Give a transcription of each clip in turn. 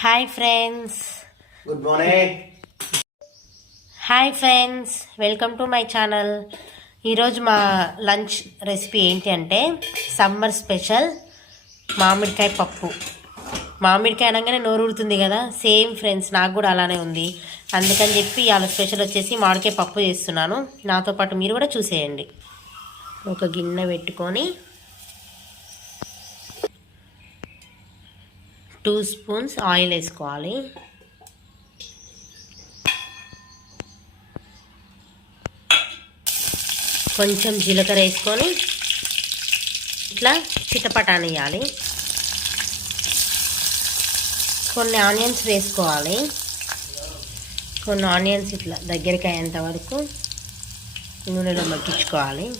Hi friends, good morning. Hi friends, welcome to my channel. ఈరోజు మా lunch recipe ఏంటి అంటే సమ్మర్ స్పెషల్ మామిడికాయ పప్పు. మామిడికాయ అనగానే నోరు ఊరుతుంది కదా, సేమ్ ఫ్రెండ్స్ నాకు కూడా అలానే ఉంది. అందుకని చెప్పి ఇవాళ స్పెషల్ వచ్చేసి మామిడికాయ పప్పు చేస్తున్నాను. నాతో పాటు మీరు కూడా చూసేయండి. ఒక గిన్నె పెట్టుకొని 2 స్పూన్స్ ఆయిల్ వేసుకోవాలి. కొంచెం జీలకర్ర వేసుకొని ఇట్లా చిటపటానియాలి. కొన్ని ఆనియన్స్ వేసుకోవాలి. కొన్ని ఆనియన్స్ ఇట్లా దగ్గరికి అయ్యేంత వరకు నూనెలో మగ్గించుకోవాలి.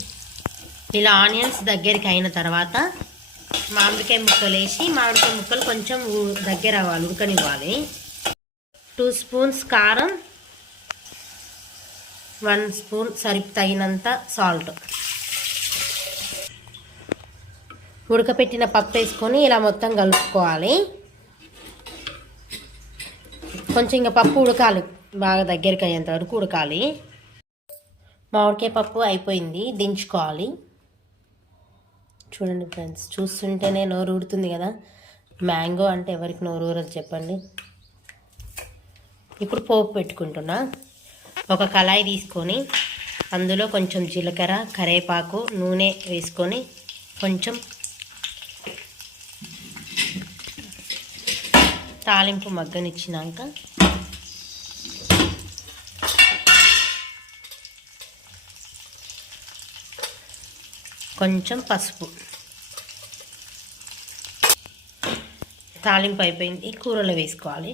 ఇలా ఆనియన్స్ దగ్గరికి అయిన తర్వాత మామిడికాయ ముక్కలు వేసి మామిడికాయ ముక్కలు కొంచెం దగ్గర అవ్వాలి, ఉడకనివ్వాలి. 2 స్పూన్స్ కారం, 1 స్పూన్ తగినంత సాల్ట్. ఉడకపెట్టిన పప్పు వేసుకొని ఇలా మొత్తం కలుపుకోవాలి. కొంచెం ఇంకా పప్పు ఉడకాలి, బాగా దగ్గరికి అయ్యేంత వరకు ఉడకాలి. మామిడికాయ పప్పు అయిపోయింది, దించుకోవాలి. చూడండి ఫ్రెండ్స్, చూస్తుంటేనే నోరు ఊరుతుంది కదా. మ్యాంగో అంటే ఎవరికి నోరు ఊరదు చెప్పండి. ఇప్పుడు పోపు పెట్టుకుంటున్నా. ఒక కళాయి తీసుకొని అందులో కొంచెం జీలకర్ర, కరివేపాకు, నూనె వేసుకొని కొంచెం తాలింపు మగ్గనిచ్చినాక కొంచెం పసుపు. తాలింపు అయిపోయింది, కూరలో వేసుకోవాలి.